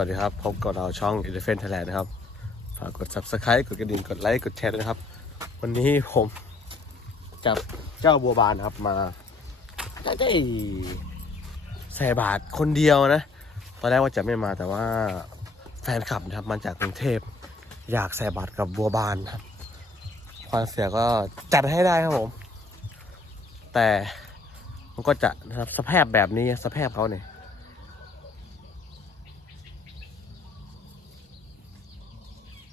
วัสดีครับ พบกับเราช่อง Elephant Thailand นะครับ ฝากกด Subscribe กดกระดิ่ง กดไลค์ กดแชร์นะครับ วันนี้ผมจับเจ้าบัวบานครับมาได้ใส่บาทคนเดียวนะ ตอนแรกว่าจะไม่มาแต่ว่าแฟนคลับนะครับมาจากกรุงเทพ อยากใส่บาทกับบัวบานครับความเสียก็จัดให้ได้ครับผม แต่มันก็จะนะครับสภาพแบบนี้สภาพเขาเนี่ย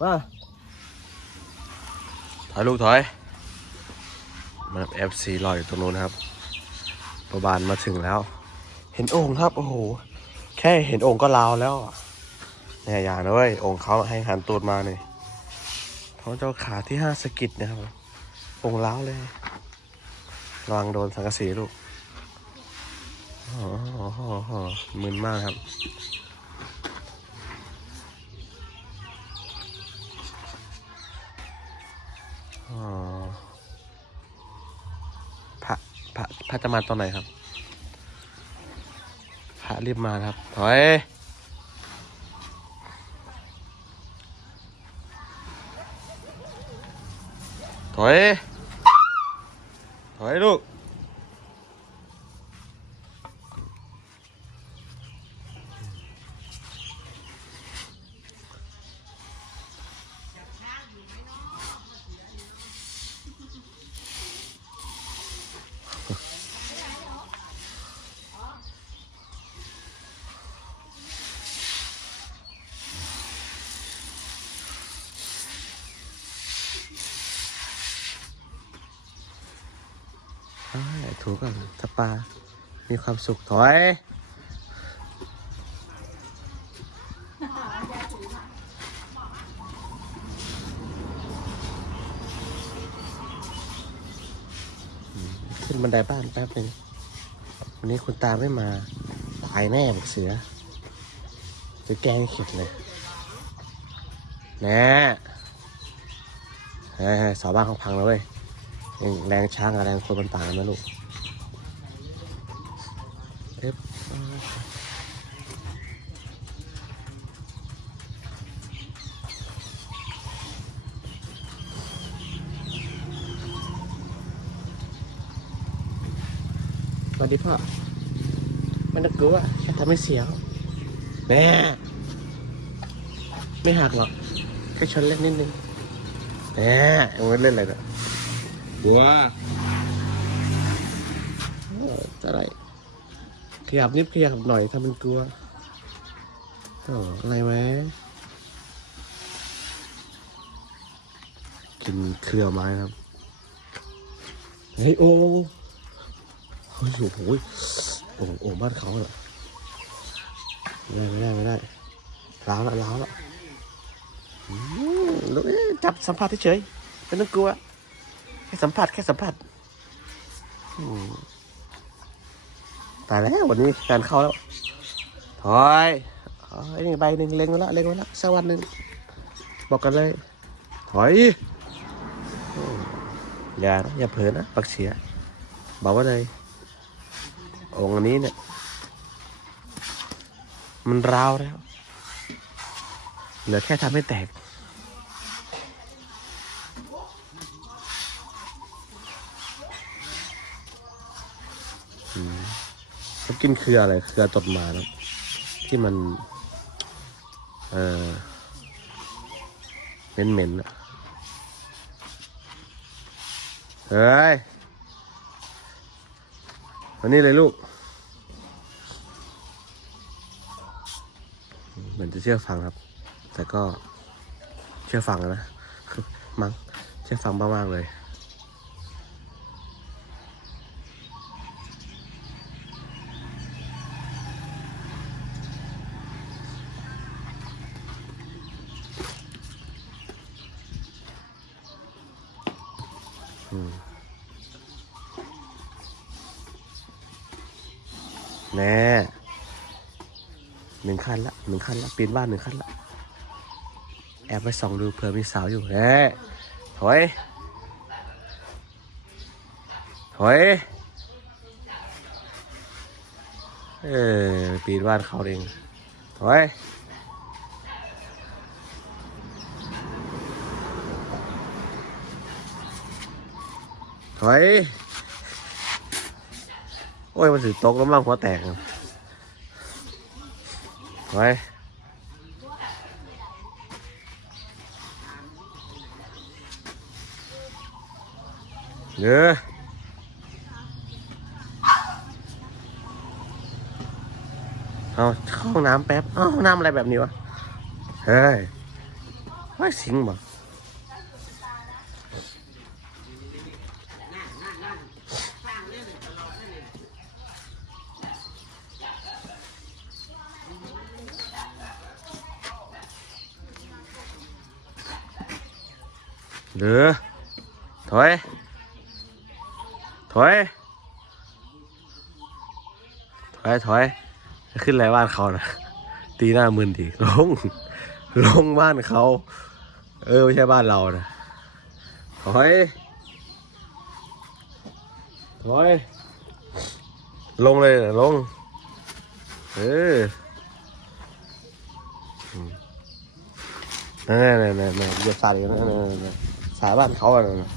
มาถอยลูกถอยมาเอฟซีรออยู่ตรงนู้นครับ ประบานมาถึงแล้ว เห็นโอ่งครับ โอ้โห แค่เห็นโอ่งก็ลาวแล้วเนี่ยอย่านะเว้ยโอ่งเขาให้หันตูดมาเนี่ยเขาเจ้าขาที่ห้าสกิดนะครับโอ่งล้าวเลยระวังโดนสังกะสีลูกอ้โหมึนมากครับ พระพระพระจะมาตอนไหนครับ พระรีบมาครับถอยถอยถอยลูก ถูกก่อนสปามีความสุขถอย ขึ้นบันไดบ้านแป๊บหนึ่งวันนี้คุณตาไม่มา ตายแน่บอกเสือจะแกงเข็ดเลยแน่เฮ้ยเสาบ้านเขาพังแล้วเว้ยแรงช้างกับแรงคนมันต่างกันนะลูก เอฟสวัสดีพ่อไม่ต้องกลัวแค่ทำให้เสียวแน่ไม่หักหรอกแค่ชนเล็กนิดนึงแน่ยังไม่เล่นอะไรเนี่ยบัวออจะได้ข ยับนิดขยับหน่อยถ้ามันกลัวโอ้อะไรไหมกินเครือไม้ครับเฮ้ยโอ้เฮ้ยโอ้โหโอ้โหโอ้บ้านเขาเหรอไม่ได้ไม่ได้ไม่ได้ล้าวละล้าวละอืมลูกเอ๊ะจับสัมผัสเฉยๆไม่ต้องกลัวแค่สัมผัสแค่สัมผัสอืม ตายแล้ววันนี้งานเข้าแล้วถอยอ๋อไอ้นี่ใบหนึ่งเล็งไว้แล้วเล็งไว้แล้วสักวันหนึ่งบอกกันเลยถอยอย่านะอย่าเผลอนะปักเสียบอกว่าเลยองค์นี้เนี่ยมันราวแล้วเหลือแค่ทำให้แตก เขากินเครืออะไรเครือตดหมานะที่มัน เออเหม็นเหม็นอะเฮ้ยวันนี้เลยลูก เหมือนจะเชื่อฟังครับ แต่ก็เชื่อฟังนะ มั้งเชื่อฟังมากๆเลย แน่หนึ่งขั้นละหนึ่งขั้นละปีนบ้านหนึ่งขั้นละ แอบไปส่องดูเผื่อมีสาวอยู่แน่ถอยถอยเออปีนบ้านเขาเองถอย ถอย โอ้ย มันถือตกแล้วมั่งหัวแตกครับถอยเด้อเอาเข้าห้องน้ำแป๊บ เอ้าห้องน้ำอะไรแบบนี้วะ เฮ้ยว่าสิงบ่ เด้อถอย ถอย ถอย ถอย ขึ้นไรบ้านเขานะตีหน้ามึนดิลง ลงบ้านเขา เออ ไม่ใช่บ้านเรานะถอย ถอย ลงเลยนะลง เออนั่นนั่นนั่นนั่นอย่าสาดกันนะนั่นนั่นนั่นายบ้านเขาอะนั่นน่ะ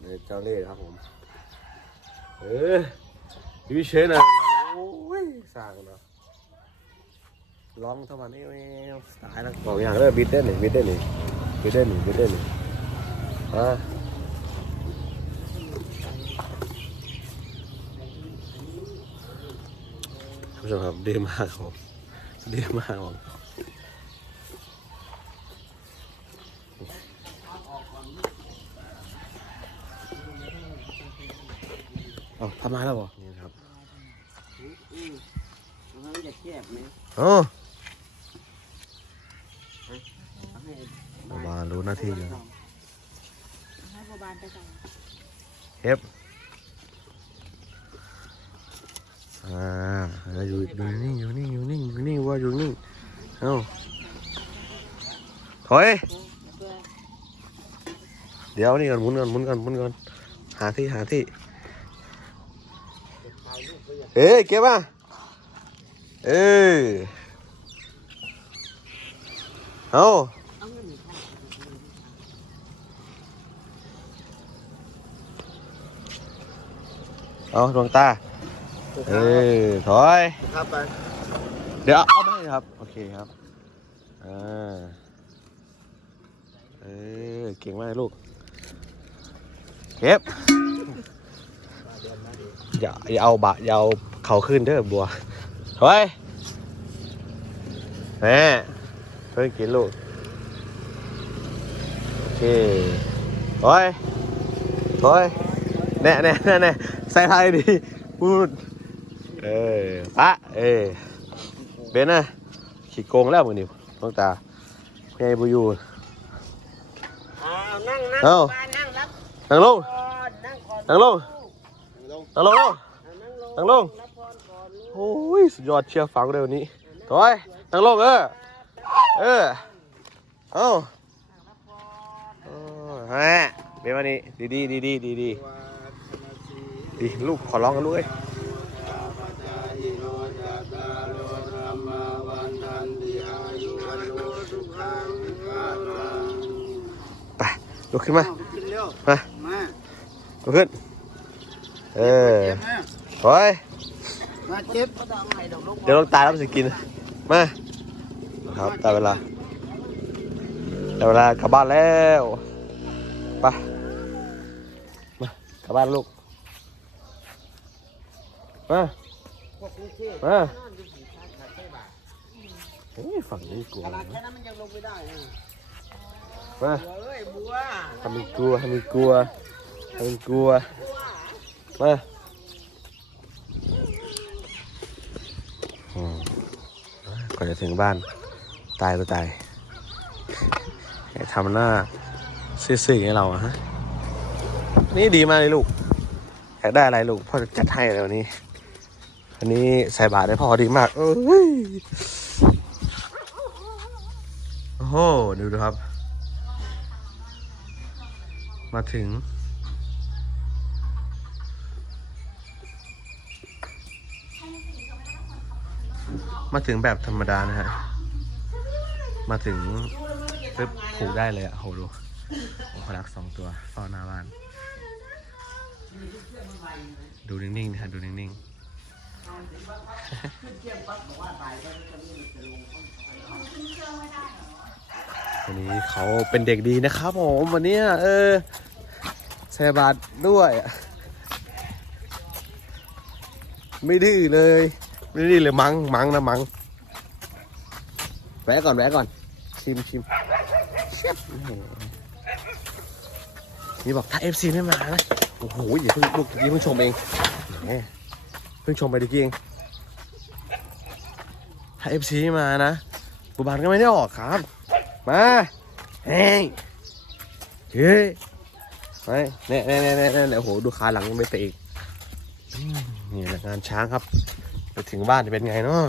เนี่ยเจ้าเล่ห์ครับผม เอออยู่เฉยๆนะโอ้ยสร้างเนาะร้องเท่ามันเอวเอวตายแล้วบอกอย่างเลยบิดได้หนิบิดได้หนิบิดได้หนิบิดได้หนิอะท่านผู้ชมครับดีมากครับผมดีมากครับ ผมเอาทำมาแล้วบ่นี่ครับเขาจะแคบไหมโอ้เขาให้ประมาณรู้หน้าที่อยู่ให้พบาลไปใส่เฮฟอ่าอยู่อยู่นิ่งอยู่นิ่งอยู่นิ่งอยู่นิ่งว่าอยู่นิ่งเอ้าถอยเพื่อเดี๋ยวนี่ก่อนหมุนก่อนหมุนก่อนหมุนก่อนหาที่หาที่ เอ้ยเก็บมาเอ้ยเอาเอาเงินหนึ่งพันเอาดวงตา เอ้ถอย ครับไป เดี๋ยวเอาไม่ครับ โอเคครับ อ่า เออเก่งมากลูก เก็บ อย่าอย่าเอาบะอย่าเอาเข่าขึ้นเด้อบัวถอยแม่เพิ่งกินลูกโอเคถอยถอยแน่แน่แน่แน่ใส่ไทยดีพูดเออปะเออเบนนะขี้โกงแล้วมือนี่น้องตาไงบุยูอ้าวนั่งนั่งเอ้ามานั่งรับนั่งลงก่อนนั่งก่อนนั่งลงลงนั่งลงเนั่งลงนั่งลงโอ้ยสุดยอดเชียร์ฟังเร็วนี้ถอยนั่งลงเออเออเอ้าโอ้ฮะเบนมานี่ดีดีดีดีดีดีดีลูกขอร้องกันลูกเอ้ยไปลุกขึ้นมามามาลุกขึ้น เออเจ็บนะถอยมาเจ็บก็ต้องให้ดอกลูกเดี๋ยวต้องตายแล้วมันจะกิน มา ครับได้เวลาได้เวลากลับบ้านแล้วไปมากลับบ้านลูก มาพวกกรุงเทพมานอนอยู่ที่ชาติไทยบ้านเฮ้ยฝั่งนี้กลัวขนาดนะแค่นั้นมันยังลงไม่ได้นะมาบัวเอ้ยบัวทำเป็นกลัวทำเป็นกลัวทำเป็นกลัว มาก่อนจะถึงบ้าน ตายก็ตายทำหน้าซื่อๆให้เราอะฮะ นี่ดีมากเลยลูก อยากได้อะไรลูก พ่อจะจัดให้เลยวันนี้ วันนี้ใส่บาตรได้พ่อดีมาก เอ้ยโอ้โห ดูดูครับ มาถึง มาถึงแบบธรรมดานะฮะ มาถึงปึ๊บผูกได้เลยอะโหดูขอรักสองตัวเฝ้าหน้าบ้าน ดูนิ่งๆนะครับดูนิ่งๆวันนี้เขาเป็นเด็กดีนะครับผมวันนี้เออแซบาดด้วย ไม่ดื้อเลย ไม่เลยมังมังนะมังแวะก่อนแวะก่อน ชิมชิมเชียบโอ้โหนี่บอกถ้าเอฟซีไม่มานะ โอ้โหอย่าเพิ่งลูกเมื่อกี้เพิ่งชมเองแหมเพิ่งชมไปเมื่อกี้เองถ้าเอฟซีมานะบุบานก็ไม่ได้ออกครับ มาเฮ้ยเฮ้ยไปเน่เน่เน่เน่เน่โอ้โหดูขาหลังยังไม่เตะอีกนี่แหละงานช้างครับ ไปถึงบ้านจะเป็นไงเนาะ